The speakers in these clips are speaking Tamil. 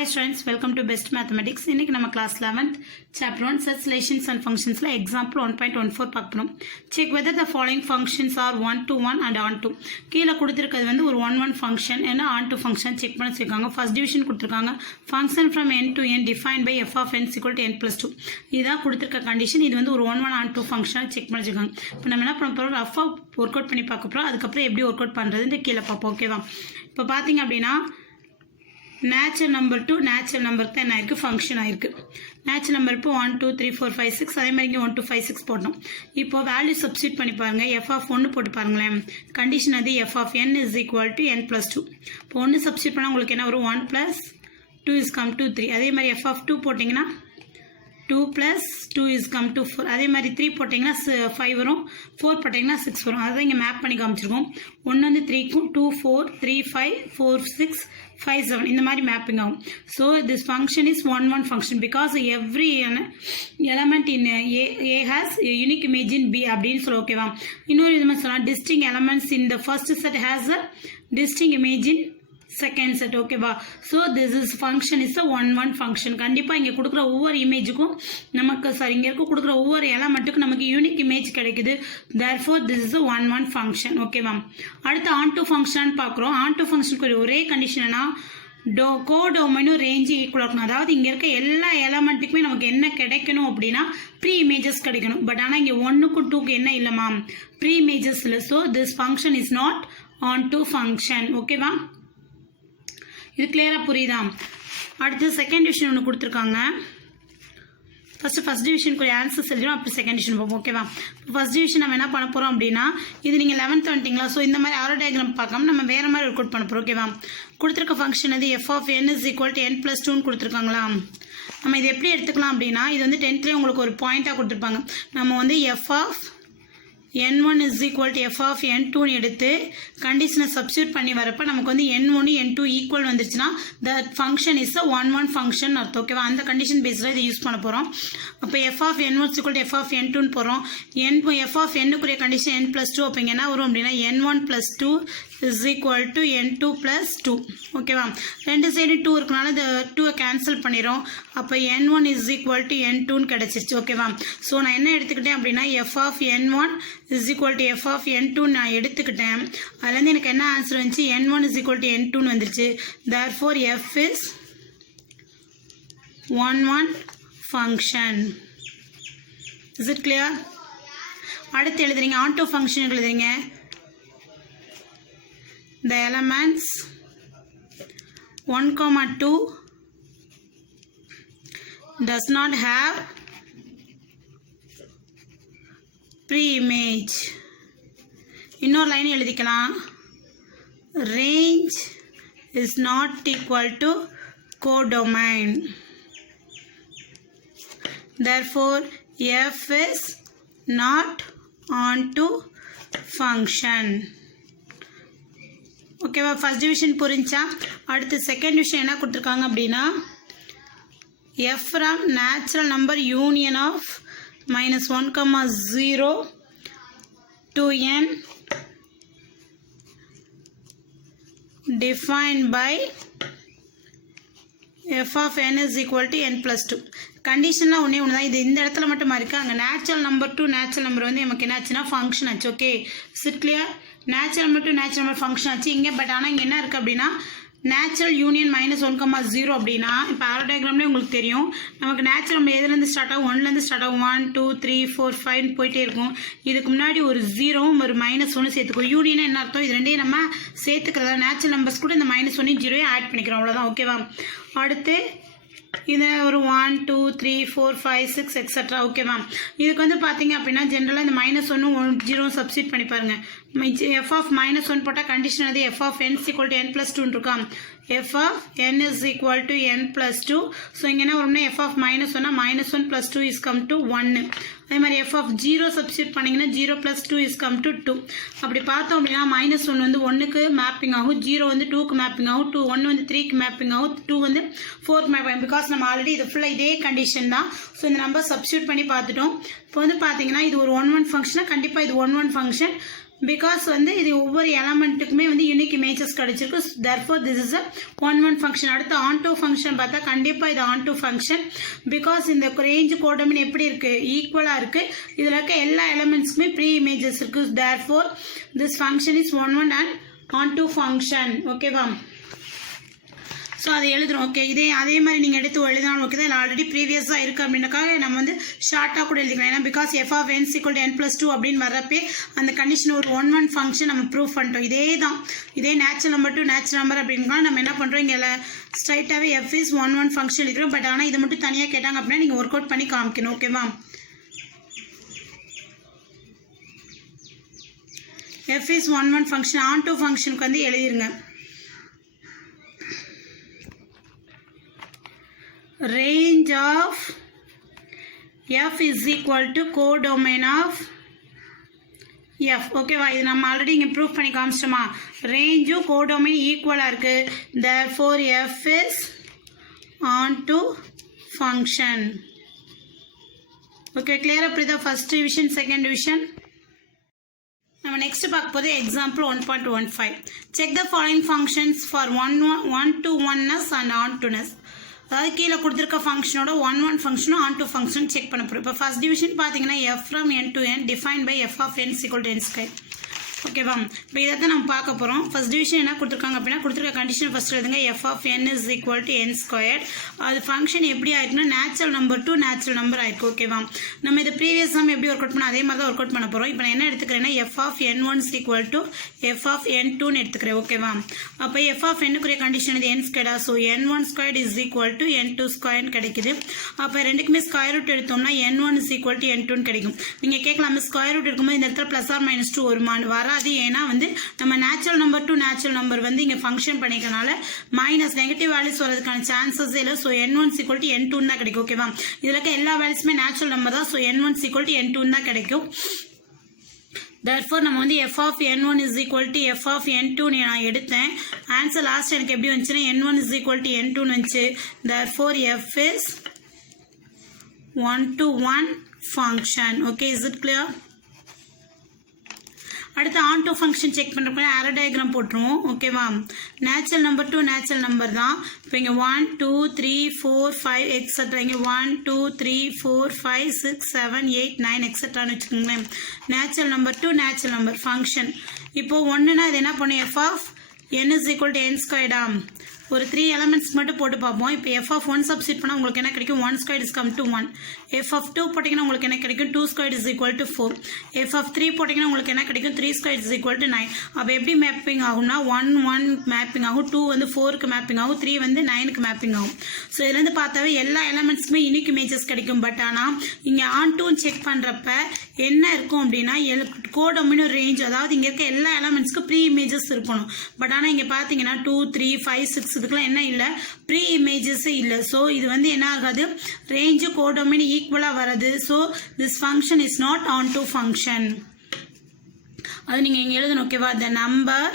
Hi students, welcome to Best Mathematics. இன்னைக்கு நம்ம class 11th chapter 1 sets, relations and functionsல example 1.14 பார்க்கணும். Check whether the following functions are 1 to 1 and on to. கீழ கொடுத்திருக்கிறது வந்து ஒரு 1 function and on to function check பண்ண சொல்லிருக்காங்க. First division கொடுத்திருக்காங்க. Function from n to n defined by f of n equal to n plus 2. இதான் கொடுத்திருக்க கண்டிஷன். இது வந்து ஒரு 1 on to function செக் பண்ண சொல்லிருக்காங்க. இப்போ நம்ம என்ன பண்ண போறோம், ரஃபா ஒர்க் அவுட் பண்ணி பார்க்க போறோம். அதுக்கு அப்புறம் எப்படி ஒர்க் அவுட் பண்றதுன்னு கீழ பாப்போம். ஓகேவா? இப்போ பாத்தீங்க அப்படினா natural number to natural number தான் என்ன ஆயிருக்கு, ஃபங்க்ஷன் ஆயிருக்கு. natural number இப்போ 1 2 3 4 5 6 அதே மாதிரி 1 2 5 6 போட்டோம். இப்போ வேல்யூ சப்ஸ்டிட் பண்ணி பாருங்க. f of 1 போட்டு பாருங்களேன். கண்டிஷன் அது f of n is equal to n plus 2. இப்போ 1 சப்ஸ்டிட் பண்ணா உங்களுக்கு என்ன வரும், 1 plus 2 is come to 3. அதே மாதிரி f of 2 போட்டிங்கன்னா 2 plus 2 is come to 4. அதே மாதிரி 3 போட்டிங்கன்னா 5 வரும், 4 போட்டிங்கன்னா 6 வரும். அதை இங்கே மேப் பண்ணி காமிச்சிருக்கோம். 1 வந்து 3க்கும் 2 4 3 5 4 6 5 7 இந்த மாதிரி மேப்பிங் ஆகும். So this function is 1 1 function because every element in A has unique image in B அப்படின்னு சொல்ல. ஓகேவா? இன்னொரு விதமாக சொல்லலாம், distinct elements in the first set has a distinct image in second set. ஓகேவா? So this is function is a 1 1 function. கண்டிப்பாக இங்கே கொடுக்குற ஒவ்வொரு இமேஜுக்கும் நமக்கு இங்கே இருக்க கொடுக்குற ஒவ்வொரு எலமெண்ட்டுக்கும் நமக்கு யூனிக் இமேஜ் கிடைக்குது. Therefore this is 1 1 function. ஓகேவா? அடுத்து ஆன் டு ஃபங்க்ஷன் பார்க்குறோம். ஆன் டு ஃபங்க்ஷனுக்கு ஒரே கண்டிஷனா கோடோமைனும் ரேஞ்சு ஈக்குவல் இருக்கணும். அதாவது இங்கே இருக்க எல்லா எலமெண்ட்டுக்குமே நமக்கு என்ன கிடைக்கணும் அப்படின்னா ப்ரீ இமேஜஸ் கிடைக்கணும். பட் ஆனால் இங்கே 1க்கும் 2க்கு என்ன இல்லைமா, ப்ரீ இமேஜஸ் இல்லை. So this function is not on to function. ஓகேவா? இது கிளியரா புரியுதா? அடுத்து செகண்ட் டிவிஷன் ஒன்று கொடுத்துருக்காங்க. ஃபர்ஸ்ட் டிவிஷனுக்கு ஆன்சர்ஸ் எழுதிடும், அப்புறம் செகண்ட் டிவிஷன் போகும். ஓகேவா? ஃபர்ஸ்ட் டிவிஷன் நம்ம என்ன பண்ண போறோம் அப்படின்னா, இது நீங்க 11th வந்துட்டீங்களா? ஸோ இந்த மாதிரி ஆரோ டயக்ராம் பார்க்காம நம்ம வேற மாதிரி ஒர்க் அவுட் பண்ண போறோம். ஓகேவா? கொடுத்துருக்க ஃபங்க்ஷன் அது f of n is equal to n plus 2 கொடுத்துருக்காங்களா? நம்ம இது எப்படி எடுத்துக்கலாம் அப்படின்னா, இது வந்து 10th உங்களுக்கு ஒரு பாயிண்டா கொடுத்துருப்பாங்க. நம்ம வந்து f of n1 is equal to f of n2 எடுத்து கண்டிஷனை சப்ஸ்டியூட் பண்ணி வரப்ப நமக்கு வந்து n1 n2 ஈக்குவல் வந்துருச்சுன்னா that function is a 1 1 function அர்த்தம். ஓகேவா? அந்த கண்டிஷன் பேஸ்ல இதை யூஸ் பண்ண போறோம். அப்போ f of n1 is equal to f of n2 போறோம். f of n குரிய கண்டிஷன் n plus 2. அப்போ என்ன வரும் அப்படின்னா n1 plus 2 is equal to n2 plus 2. ஓகேவா? ரெண்டு சைடு 2 இருக்கனால இந்த 2 கேன்சல் பண்ணிரும். அப்போ n1 is equal to n2 கிடைச்சிருச்சு. ஓகேவா? ஸோ நான் என்ன எடுத்துக்கிட்டேன் அப்படின்னா f of n1 is equal to f of n2 நான் எடுத்துக்கிட்டேன். அதுலேருந்து எனக்கு என்ன ஆன்சர் வந்துச்சு, n1 is equal to n2 வந்துருச்சு. therefore f is 1 1 function. is it clear? அடுத்து எழுதுறீங்க ஆன்டோ ஃபங்க்ஷன் எழுதுறீங்க. the elements 1 2 does not have pre-image. இன்னொரு லைன் எழுதிக்கலாம், range is not equal to codomain. therefore f is not onto function. ஓகேவா? ஃபர்ஸ்ட் டிவிஷன் புரிஞ்சா? அடுத்து செகண்ட் டிவிஷன் என்ன கொடுத்துருக்காங்க அப்படின்னா, f from natural number union of minus 1 0 to n defined by f of n is equal to n plus 2. கண்டிஷன்லாம் ஒன்றே ஒன்று தான். இது இந்த இடத்துல மட்டும் இருக்கு. அங்கே natural number to natural number வந்து நமக்கு என்ன ஆச்சுன்னா ஃபங்க்ஷன் ஆச்சு. Okay, it clear? Natural number to natural number function ஆச்சு இங்கே. பட் ஆனால் இங்கே என்ன இருக்குது அப்படின்னா, நேச்சுரல் யூனியன் மைனஸ் 1 0 அப்படின்னா, இப்போ ஆரோ டயக்ராம்லேயே உங்களுக்கு தெரியும் நமக்கு நேச்சுரல் நம்பர் எதுலேருந்து ஸ்டார்ட் ஆகும், 1லேருந்து ஸ்டார்ட் ஆகும். 1 2 3 4 5 போயிட்டே இருக்கும். இதுக்கு முன்னாடி ஒரு 0வும் ஒரு -1 சேர்த்துக்கும். யூனியன் என்ன அர்த்தம், இது ரெண்டையும் நம்ம சேர்த்துக்கிறதா நேச்சுரல் நம்பர்ஸ் கூட இந்த -1 0 ஆட் பண்ணிக்கிறோம், அவ்வளோதான். ஓகேவா? அடுத்து இது ஒரு 1 2 3 4 5 6 எக்ஸெட்ரா. ஓகேவா? இதுக்கு வந்து பார்த்தீங்க அப்படின்னா ஜென்ரலாக இந்த -1 0 சப்ஸ்டிட் பண்ணி பாருங்க. f of -1 போட்டால் கண்டிஷன் அது f of n is equal to n plus 2 இருக்கா. f of n is equal to n plus 2. So இங்கே என்ன வரும்னா f of -1 plus 2 is come to 1. அதே மாதிரி f of 0 சப்ஸ்டிட் பண்ணிங்கன்னா 0 plus 2 is come to 2. அப்படி பார்த்தோம் அப்படின்னா -1 வந்து 1க்கு மேப்பிங் ஆகும், 0 வந்து 2க்கு மேப்பிங் ஆகும், 1 வந்து 3க்கு மேப்பிங் ஆகும், 2 வந்து 4க்கு மேப்பிங் ஆகும். பிகாஸ் நம்ம ஆல்ரெடி இது ஃபுல்லாக இதே கண்டிஷன் தான். ஸோ இந்த நம்பர் சப்ஸ்டியூட் பண்ணி பார்த்துட்டோம். இப்போ வந்து பார்த்தீங்கன்னா இது ஒரு 1 1 ஃபங்க்ஷனாக, கண்டிப்பாக இது 1 1 ஃபங்க்ஷன். பிகாஸ் வந்து இது ஒவ்வொரு எலமெண்ட்டுக்குமே வந்து யூனிக் இமேஜஸ் கிடைச்சிருக்கு. Therefore this is a one one function. அடுத்து ஆன் டூ ஃபங்க்ஷன் பார்த்தா கண்டிப்பாக இது ஆன் டூ ஃபங்க்ஷன். பிகாஸ் இந்த ரேஞ்ச் கோடமின் எப்படி இருக்கு, ஈக்குவலாக இருக்கு. இதில் இருக்க எல்லா எலமெண்ட்ஸ்க்குமே ப்ரீ இமேஜஸ் இருக்கு. Therefore this function is one one and onto function. ஓகேவா? ஸோ அதை எழுதுறோம். ஓகே, அதே மாதிரி நீங்கள் எடுத்து எழுதினாலும் ஓகே தான். இல்லை ஆல்ரெடி ப்ரீவியஸாக இருக்குது அப்படின்னாக்காக நம்ம வந்து ஷார்ட்டாக கூட எழுதிக்கலாம். ஏன்னா because f of n equal to n+2 அப்படின்னு வரப்பே அந்த கண்டிஷன் ஒரு ஒன் ஒன் ஃபங்க்ஷன் நம்ம ப்ரூவ் பண்ணிட்டோம். இதே natural number to natural number அப்படின்னா நம்ம என்ன பண்ணுறோம், இங்கே ஸ்ட்ரைட்டாகவே f is one one function எழுதிக்கிறோம். பட் ஆனால் இது மட்டும் தனியாக கேட்டாங்க அப்படின்னா நீங்கள் ஒர்க் அவுட் பண்ணி காமிக்கணும். ஓகேவா? F is one one function. Onto ஃபங்க்ஷனுக்கு வந்து எழுதிருங்க. Range of f is equal to codomain of f. ஓகேவா? இது நம்ம ஆல்ரெடி இங்கே ப்ரூவ் பண்ணி காமிச்சிட்டோமா? ரேஞ்சும் கோடோமைன் ஈக்குவலாக இருக்குது. therefore f is onto function. Okay, கிளியராக புரியுதா? First division, second division. நம்ம நெக்ஸ்ட் பார்க்க போது example 1.15. Check the following functions for one to oneness and ontoness. அதாவது கீழே கொடுத்துருக்க ஃபங்க்ஷனோட ஒன் ஒன் ஃபங்க்ஷனும் ஆன் டூ ஃபங்க்ஷன் செக் பண்ண போகிறோம். இப்போ ஃபர்ஸ்ட் டிவிஷன் பார்த்தீங்கன்னா f from n to n define by f of n equal to n square. ஓகேவா? இப்போ இதை தான் நம்ம பார்க்க போகிறோம். ஃபர்ஸ்ட் டிவிஷன் என்ன கொடுத்துருக்காங்க அப்படின்னா, கொடுத்துருக்க கண்டிஷன் ஃபர்ஸ்ட் எழுதுங்க. F of n is equal to n square. அது ஃபங்க்ஷன் எப்படி ஆயிருக்குன்னா natural number to natural number ஆயிருக்கு. ஓகேவா? நம்ம இதை ப்ரீவியஸ் சம் எப்படி ஒர்க் அவுட் பண்ணோம் அதே மாதிரி தான் ஒர்க் அவுட் பண்ண போகிறோம். இப்போ நான் என்ன எடுத்துக்கிறேன்னா f of n1 is equal to f of n2ன்னு எடுத்துக்கிறேன். ஓகேவா? அப்போ எஃப் ஆஃப் n-க்குரிய கண்டிஷன் இது n ஸ்கொயரா. So n1 square is equal to n2 ஸ்கொயர்னு கிடைக்குது. அப்போ ரெண்டுக்குமே ஸ்கொயர் ரூட் எடுத்தோம்னா n1 இஸ் ஈக்குவல் டு n2ன்னு கிடைக்கும். நீங்கள் கேட்கலாம் ஸ்கொயர் ரூட் எடுக்கும்போது இந்த இடத்துல ப்ளஸ் ஆர் மைனஸ் 2 வருமானு வராது. ஏன்னா வந்து நம்ம natural number to natural number வந்து இங்கே ஃபங்க்ஷன் பண்ணிக்கிறனால மைனஸ் நெகட்டிவ் வேல்யூஸ் வரதுக்கான சான்சஸ் இல்லை. So n1 equal to n2 தான் கிடைக்கும். ஓகேவா? இதில் இருக்க எல்லா வேல்யூஸுமே நேச்சுரல் நம்பர் தான். So n1 equal to n2 தான் கிடைக்கும். therefore நம்ம வந்து f of n1 is equal to f of n2 நான் எடுத்தேன். ஆன்சர் லாஸ்ட் எனக்கு எப்படி வந்துச்சுன்னா n1 is equal to n2 வந்துச்சு. therefore f is 1 to 1 function. okay, is it clear? அடுத்து ஆன் டூ ஃபங்க்ஷன் செக் பண்ணுறப்ப ஆரோ டயக்ராம் போட்டுருவோம். ஓகேவா? Natural number to natural number தான். இப்போ இங்கே 1 2 3 4 5 எக்ஸட்ரா. இங்கே 1 2 3 4 5 6 7 8 9 எக்ஸட்ரான்னு வச்சுக்கோங்களேன். Natural number to natural number function. இப்போ ஒன்றுனா இது என்ன பண்ணும், f of n is equal to n ஸ்கொயர்டா. ஒரு 3 எலமெண்ட்ஸ் மட்டும் போட்டு பார்ப்போம். இப்போ எஃப் ஆஃப் 1 சப்ஸ்டிட் பண்ணால் உங்களுக்கு என்ன கிடைக்கும், 1 square is come to 1. F of 2 போட்டிங்கன்னா உங்களுக்கு என்ன கிடைக்கும், 2 square is equal to 4. F of 3 போட்டிங்கன்னா உங்களுக்கு என்ன கிடைக்கும், 3 ஸ்கொயர் இஸ் ஈக்குவல் டு 9. அப்போ எப்படி மேப்பிங் ஆகும்னா 1 1 மேப்பிங் ஆகும், 2 வந்து 4க்கு மேப்பிங் ஆகும், 3 வந்து 9க்கு மேப்பிங் ஆகும். ஸோ இதுலேருந்து பார்த்தாவே எல்லா எலமெண்ட்ஸுமே யூனிக் இமேஜஸ் கிடைக்கும். பட் ஆனால் இங்கே ஆன் டூன்னு செக் பண்ணுறப்ப என்ன இருக்கும் அப்படின்னா கோடொமினோ ரேஞ்ச், அதாவது இங்கே இருக்க எல்லா எலமெண்ட்ஸ்க்கும் ப்ரீ இமேஜஸ் இருக்கணும். பட் ஆனால் இங்கே பார்த்தீங்கன்னா 2 3 5 6 இதுக்கெல்லாம் என்ன இல்லை, ப்ரீ இமேஜஸே இல்லை. ஸோ இது வந்து என்ன ஆகாது, ரேஞ்சு கோடொமின் ஈக்குவலாக வராது. So this function is not on to function. அது நீங்கள் இங்கே எழுதணும். ஓகேவா? The number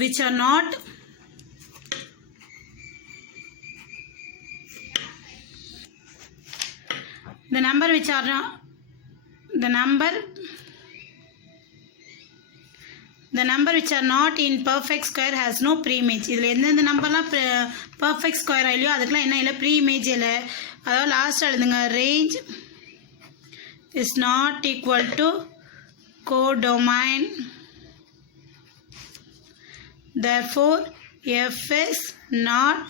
which are not the number which are not the number in perfect square has no pre-image. இதில் எந்தெந்த நம்பர்லாம் பர்ஃபெக்ட் ஸ்கொயர் இல்லையோ அதுக்கெலாம் என்ன இல்லை, ப்ரீ இமேஜ் இல்லை. அதாவது லாஸ்ட் எழுதுங்க, range is not equal to codomain. therefore f is not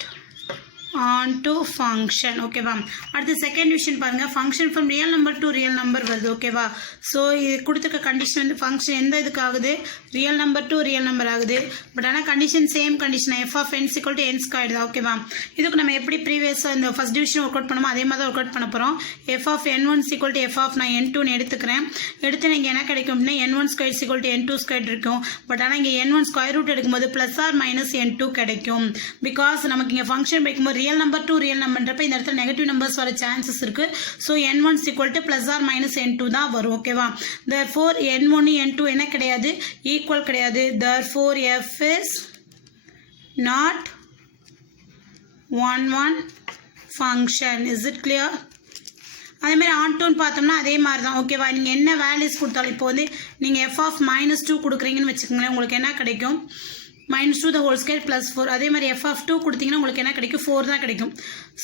on to function. ஓகேவா? அடுத்து செகண்ட் டிவிஷன் பாருங்க, function from real number to real number வருது. ஓகேவா? ஸோ இது கொடுத்துருக்க கண்டிஷன் வந்து ஃபங்க்ஷன் எந்த இதுக்கு ஆகுது, real number to real number ஆகுது. பட் ஆனால் condition same condition, f of n equal to n square தான். ஓகேவா? இதுக்கு நம்ம எப்படி ப்ரீவியஸாக இந்த ஃபர்ஸ்ட் டிவிஷன் ஒர்க் அவுட் பண்ணோமோ அதே மாதிரி தான் ஒர்க் அவுட் பண்ண போகிறோம். F of n1 equal to f of நான் n2 எடுத்துக்கிறேன். எடுத்து நீங்கள் என்ன கிடைக்கும் அப்படின்னா n1 square equal to n2 square இருக்கும். பட் ஆனால் இங்கே n1 ஸ்கொயர் ரூட் எடுக்கும்போது ப்ளஸ் ஆர் மைனஸ் n2 கிடைக்கும். பிகாஸ் நமக்கு இங்கே ஃபங்க்ஷன் வைக்கும்போது ரியல் நம்பர் டு ரியல் நம்பர்ன்றப்ப இந்த இடத்துல நெகட்டிவ் நம்பர்ஸ் வர சான்சஸ் இருக்கு. So n1 equal to plus or minus n2 தான் வரும். ஓகேவா? therefore n1 n2 என்ன கிடையாது, ஈக்குவல் கிடையாது. therefore f is not 1 1 function. is it clear? அதே மாதிரி ஆன் டூன்னு பார்த்தோம்னா அதே மாதிரி தான் ஓகேவா. நீங்கள் என்ன வேல்யூஸ் கொடுத்தாலும் இப்போ வந்து நீங்கள் f of -2 கொடுக்குறீங்கன்னு வச்சுக்கோங்களேன், உங்களுக்கு என்ன கிடைக்கும் -2 the whole square plus 4. அதே மாதிரி f of 2 கொடுத்தீங்கன்னா உங்களுக்கு என்ன கிடைக்கும் 4 தான் கிடைக்கும்.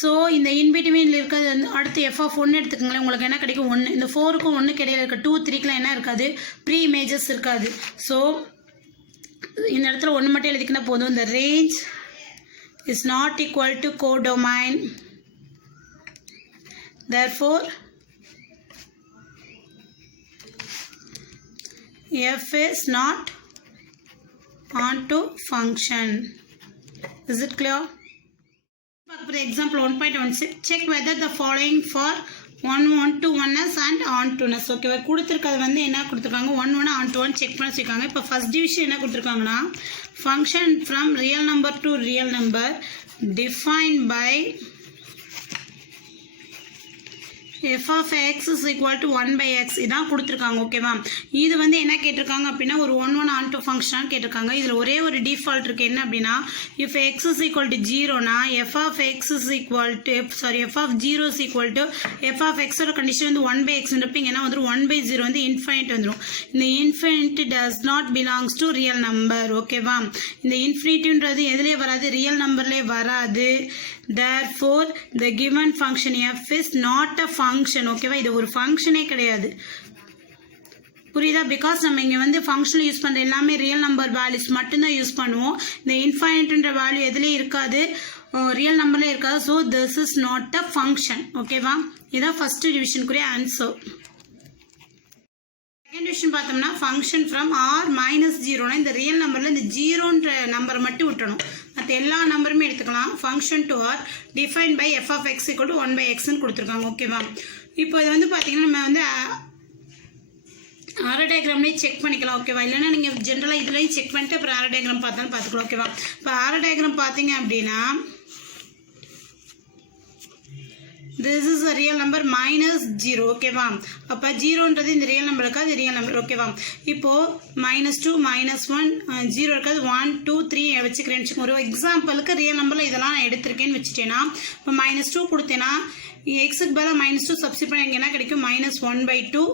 ஸோ இந்த இன்பிட்வீனில் இருக்கிறது வந்து அடுத்து f of 1 எடுத்துக்கோங்களேன், உங்களுக்கு என்ன கிடைக்கும் 1. இந்த 4க்கும் 1க்கு இடையில இருக்க 2 3க்குலாம் என்ன இருக்காது, ப்ரீ இமேஜஸ் இருக்காது. ஸோ இந்த இடத்துல 1 மட்டும் எழுதிக்கினா போதும். இந்த range is not equal to codomain, therefore f is not onto function. Is it clear? For example 1.16, check whether the following for 1-1-1s and on-2s. ஓகேவா, கொடுத்துருக்கிறது வந்து என்ன கொடுத்துருக்காங்க 1-1 on-2 செக் பண்ண வச்சுருக்காங்க. இப்போ ஃபர்ஸ்ட் டிவிஷன் என்ன கொடுத்துருக்காங்கன்னா function from real number to real number defined by f of x is equal to 1 by x இதான் கொடுத்துருக்காங்க. ஓகேவா, இது வந்து என்ன கேட்டிருக்காங்க அப்படின்னா ஒரு 1-1 on 2 ஃபங்க்ஷனாக கேட்டிருக்காங்க. இதில் ஒரே ஒரு டிஃபால்ட் இருக்குது. என்ன அப்படின்னா if x is equal to 0னா f of x is equal to f of 0 is equal to f of x ஓட கண்டிஷன் வந்து 1 by x இருப்பீங்க. ஏன்னா வந்து 1 by 0 வந்து இன்ஃபைனிட் வந்துடும். இந்த infinite does not belongs to real number. ஓகேவா, இந்த இன்ஃபினிட்டின்றது எதுலேயே வராது, ரியல் நம்பர்லேயே வராது. therefore the given function f is not a function. ஓகேவா, இது ஒரு ஃபங்க்ஷனே கிடையாது. புரியுதா? பிகாஸ் நம்ம இங்கே வந்து ஃபங்க்ஷனில் யூஸ் பண்ணுற எல்லாமே ரியல் நம்பர் வேல்யூஸ் மட்டும்தான் யூஸ் பண்ணுவோம். இந்த இன்ஃபைனிட்ன்ற வேல்யூ எதுலேயும் இருக்காது, ரியல் நம்பர்லேயே இருக்காது. So this is not a function. ஓகேவா, இதான் ஃபர்ஸ்ட் டிவிஷனுக்குரிய ஆன்சர். செகண்ட் டிவிஷன் பார்த்தோம்னா ஃபங்க்ஷன் ஃப்ரம் r -0னா இந்த ரியல் நம்பரில் இந்த 0ன்ற நம்பரை மட்டும் விட்டணும், மற்ற எல்லா நம்பருமே எடுத்துக்கலாம். Function to r defined by f of x equal to 1 by xன்னு கொடுத்துருக்காங்க. ஓகேவா, இப்போ இது வந்து பார்த்தீங்கன்னா நம்ம வந்து ஆரோ டயக்ராம்லேயே செக் பண்ணிக்கலாம். ஓகேவா, இல்லைன்னா நீங்கள் ஜென்ரலாக இதுலேயும் செக் பண்ணிட்டு அப்புறம் ஆரோ டயக்ராம் பார்த்தாலும் பார்த்துக்கலாம். ஓகேவா, இப்போ ஆரோ டயக்ராம் பார்த்தீங்க அப்படின்னா this is a real number -0. ஓகேவா, அப்போ 0ன்றது இந்த ரியல் நம்பர் இருக்காது, ரியல் நம்பர். ஓகேவா, இப்போது -2 -1 0 இருக்காது, 1 2 3 வச்சுக்கிறேன்னு வச்சுக்கோங்க. ஒரு எக்ஸாம்பிளுக்கு ரியல் நம்பரில் இதெல்லாம் நான் எடுத்திருக்கேன்னு வச்சுட்டேன்னா இப்போ -2 கொடுத்தேன்னா எக்ஸுக்கு பதிலாக -2 சப்ஸ்டிட் பண்ணி எனக்கு என்ன கிடைக்கும் -1/2.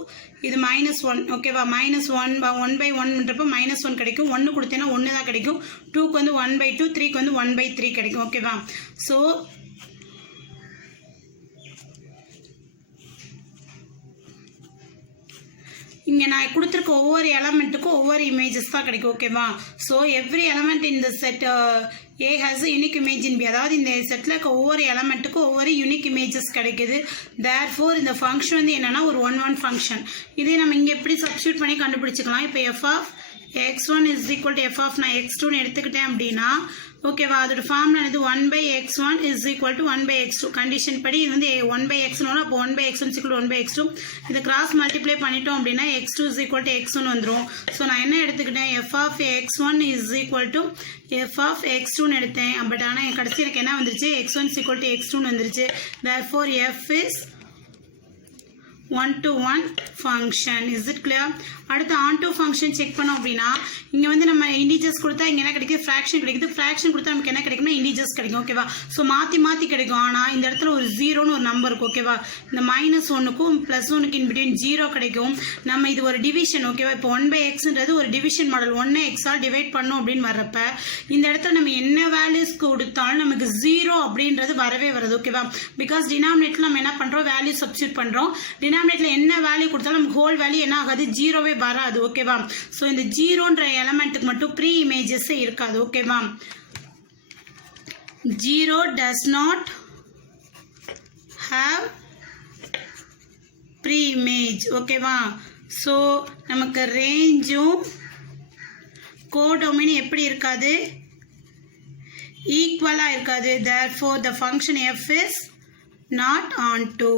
இது -1. ஓகேவா, -1/1ன்றப்போ -1 கிடைக்கும். 1 கொடுத்தேன்னா 1 தான் கிடைக்கும். 2க்கு வந்து 1/2, 3க்கு வந்து 1/3 கிடைக்கும். ஓகேவா, ஸோ இங்கே நான் கொடுத்துருக்க ஒவ்வொரு எலமெண்ட்டுக்கும் ஒவ்வொரு இமேஜஸ் தான் கிடைக்கும். ஓகேவா, ஸோ எவ்ரி எலமெண்ட் இந்த set A has a unique image in B. அதாவது இந்த செட்டில் இருக்க ஒவ்வொரு எலமெண்ட்டுக்கும் ஒவ்வொரு யூனிக் இமேஜஸ் கிடைக்குது. therefore இந்த ஃபங்க்ஷன் வந்து என்னன்னா ஒரு 1-1 ஃபங்க்ஷன். இதே நம்ம இங்கே எப்படி சப்ஸ்டியூட் பண்ணி கண்டுபிடிச்சிக்கலாம். இப்போ f of x1 is equal to f of நான் x2ன்னு எடுத்துக்கிட்டேன் அப்படின்னா ஓகேவா, அதோட ஃபார்முலா இது 1 by x1 is equal to 1 by x2. Condition படி இது வந்து 1 by x1 அப்போ 1 by x1 is equal to 1 by x2. இதை கிராஸ் மல்டிப்ளை பண்ணிட்டோம் அப்படின்னா x2 is equal to x1 வந்துடும். ஸோ நான் என்ன எடுத்துக்கிட்டேன், f of x1 is equal to f of x2ன்னு எடுத்தேன். பட் ஆனால் கடைசி எனக்கு என்ன வந்துருச்சு, x1 is equal to x2ன்னு வந்துருச்சு. therefore f is 1-to-1 function. is it clear? அடுத்து on-to function செக் பண்ணோம் அப்படின்னா இங்கே வந்து நம்ம இண்டிஜர்ஸ் கொடுத்தா இங்கே என்ன கிடைக்குது, ஃப்ராக்ஷன் கிடைக்குது. ஃப்ராக்ஷன் கொடுத்தா நமக்கு என்ன கிடைக்கும்னா இண்டிஜர்ஸ் கிடைக்கும். ஓகேவா, ஸோ மாற்றி மாற்றி கிடைக்கும். ஆனால் இந்த இடத்துல ஒரு 0ன்னு ஒரு நம்பர் இருக்கும். ஓகேவா, இந்த -1க்கும் +1க்கு இன்பிட்வீன் 0 கிடைக்கும். நம்ம இது ஒரு டிவிஷன். ஓகேவா, இப்போ 1 by xன்றது ஒரு டிவிஷன் மாடல். 1 x-ஆல் டிவைட் பண்ணோம் அப்படின்னு வர்றப்ப இந்த இடத்துல நம்ம என்ன வேல்யூஸ் கொடுத்தாலும் நமக்கு 0 அப்படின்றது வரவே வருது. ஓகேவா, பிகாஸ் டினாமினேட்டில் நம்ம என்ன பண்ணுறோம், வேல்யூ சப்ஸ்டியூட் பண்ணுறோம். டினாமினேட்டில் என்ன வேல்யூ கொடுத்தாலும் நமக்கு ஹோல் வேல்யூ என்ன ஆகாது, 0வே வராது. ஓகேவா, ஸோ இந்த 0ன்ற எலமெண்ட்டுக்கு மட்டும் ப்ரீ இமேஜஸ் இருக்காது. ஓகேவா, 0 does not have pre image. ஓகேவா, ஸோ நமக்கு ரேஞ்சும் கோடொமைனும் எப்படி இருக்காது, ஈக்குவலாக இருக்காது. therefore the function f is not onto.